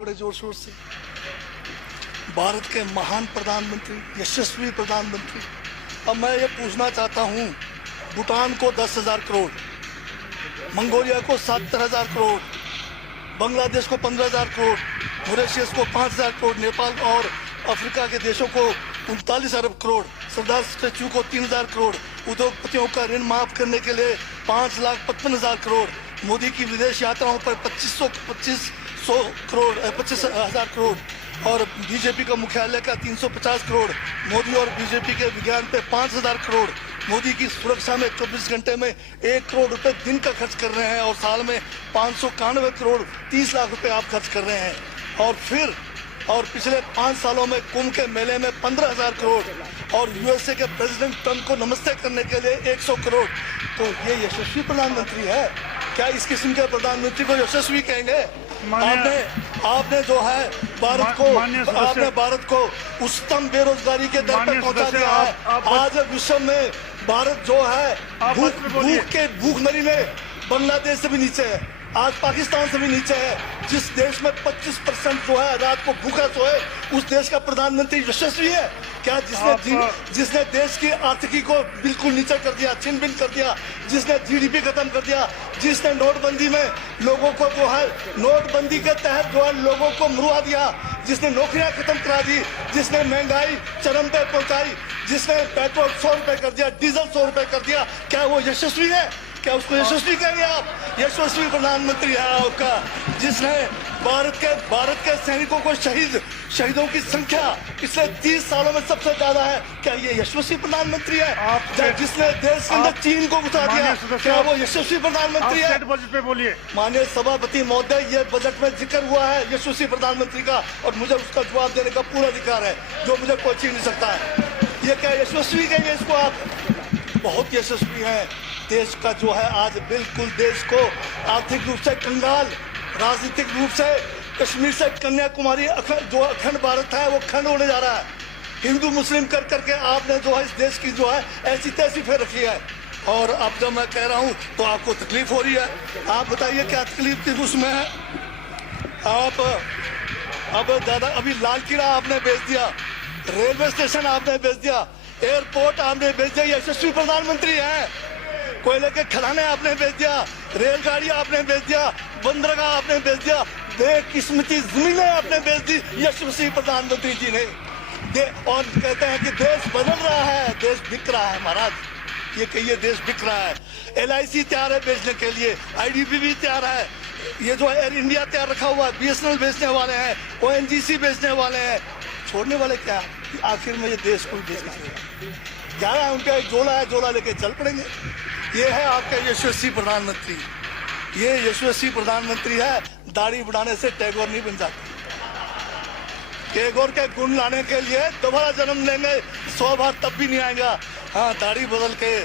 बड़े जोर शोर से भारत के महान प्रधानमंत्री, यशस्वी प्रधानमंत्री। अब मैं ये पूछना चाहता हूँ, भूटान को 10,000 करोड़, मंगोलिया को 70,000 करोड़, बांग्लादेश को 15,000 करोड़, मॉरिशस को 5,000 करोड़, नेपाल और अफ्रीका के देशों को 39 अरब करोड़, सरदार स्टैचू को 3,000 करोड़, उद्योगपतियों का ऋण माफ करने के लिए 5,55,000 करोड़, मोदी की विदेश यात्राओं पर 25,000 करोड़ और बीजेपी का मुख्यालय का 350 करोड़, मोदी और बीजेपी के विज्ञान पे 5,000 करोड़, मोदी की सुरक्षा में 24 घंटे में 1 करोड़ रुपए दिन का खर्च कर रहे हैं और साल में 591 करोड़ 30 लाख रुपए आप खर्च कर रहे हैं। और पिछले 5 सालों में कुंभ के मेले में 15,000 करोड़ और यूएसए के प्रेसिडेंट ट्रंप को नमस्ते करने के लिए 100 करोड़। तो ये यशस्वी प्रधानमंत्री है क्या? इस किस्म के प्रधानमंत्री को यशस्वी कहेंगे? आपने जो है भारत को उच्चतम बेरोजगारी के दर पर पहुंचा दिया है। आज विश्व में भारत जो है भूखमरी में बांग्लादेश से भी नीचे है, आज पाकिस्तान से भी नीचे है। जिस देश में 25% जो है रात को भूखा सोए, उस देश का प्रधानमंत्री यशस्वी है क्या? जिसने देश की आर्थिकी को बिल्कुल नीचे कर दिया, छिन भिन कर दिया, जिसने जीडीपी खत्म कर दिया, जिसने नोटबंदी में लोगों को जो है नोटबंदी के तहत जो है लोगों को मरवा दिया, जिसने नौकरियां खत्म करा दी, जिसने महंगाई चरम पे पहुंचाई, जिसने पेट्रोल 100 रुपए कर दिया, डीजल 100 रुपए कर दिया, क्या वो यशस्वी है? क्या उसको यशस्वी कहेंगे आप? यशस्वी प्रधानमंत्री है आपका, जिसने भारत के सैनिकों को शहीदों की संख्या पिछले 30 सालों में सबसे ज्यादा है। क्या ये यशस्वी प्रधानमंत्री है? जिसने देश के अंदर चीन को घुसा दिया, क्या वो यशस्वी प्रधानमंत्री है? बजट पे बोलिए। माननीय सभापति महोदय, ये बजट में जिक्र हुआ है यशस्वी प्रधानमंत्री का और मुझे उसका जवाब देने का पूरा अधिकार है, जो मुझे कोई छीन नहीं सकता है। ये क्या यशस्वी कहेंगे इसको आप? बहुत यशस्वी है। देश का जो है आज बिल्कुल देश को आर्थिक रूप से कंगाल, राजनीतिक रूप से कश्मीर से कन्याकुमारी जो अखंड भारत है वो खंड होने जा रहा है। हिंदू मुस्लिम कर करके आपने जो है इस देश की जो है ऐसी तैसी फेर रखी है। और अब जब मैं कह रहा हूँ तो आपको तकलीफ हो रही है। आप बताइए क्या तकलीफ थी उसमें है? आप अब दादा अभी लाल किला आपने बेच दिया, रेलवे स्टेशन आपने बेच दिया, एयरपोर्ट आपने बेच दिया। यशस्वी प्रधानमंत्री है। कोयले के खदाने आपने बेच दिया, रेलगाड़ी आपने बेच दिया, बंदरगाह आपने बेच दिया, बेकिस्मती जमीनें आपने बेच दी यशस्वी प्रधानमंत्री जी ने। और कहते हैं कि देश बदल रहा है, देश बिक रहा है। महाराज ये कहिए देश बिक रहा है। LIC तैयार है बेचने के लिए, IDB भी तैयार है, ये जो एयर इंडिया तैयार रखा हुआ है, BSNL बेचने वाले हैं, ONGC बेचने वाले हैं। छोड़ने वाले क्या? आखिर में ये देश को बेचना क्या है? उनका एक झोला है, झोला लेके चल पड़ेंगे। ये है आपका यशस्वी प्रधानमंत्री। ये यशस्वी प्रधानमंत्री है। दाढ़ी बढ़ाने से टैगोर नहीं बन जाते। टैगोर के गुण लाने के लिए दोबारा जन्म लेंगे 100 बार तब भी नहीं आएगा। हाँ, दाढ़ी बदल के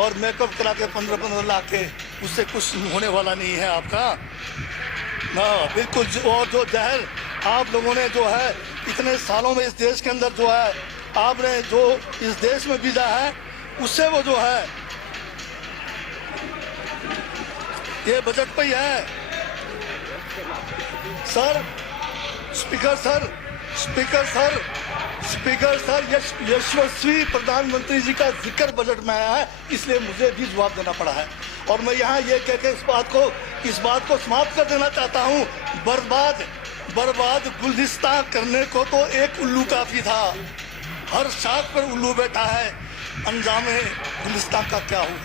और मेकअप करा के 15-15 लाख के, उससे कुछ होने वाला नहीं है आपका ना, बिल्कुल। और जो जहर आप लोगों ने जो है इतने सालों में इस देश के अंदर जो है आपने जो इस देश में बीजा है, उससे वो जो है ये बजट पे ही है। स्पीकर सर, यशस्वी प्रधानमंत्री जी का जिक्र बजट में आया है, इसलिए मुझे भी जवाब देना पड़ा है। और मैं यहाँ ये कह के इस बात को समाप्त कर देना चाहता हूँ। बर्बाद गुलिस्तान करने को तो एक उल्लू काफी था। हर शाख पर उल्लू बैठा है, अंजामे गुलिस्तान का क्या हुआ?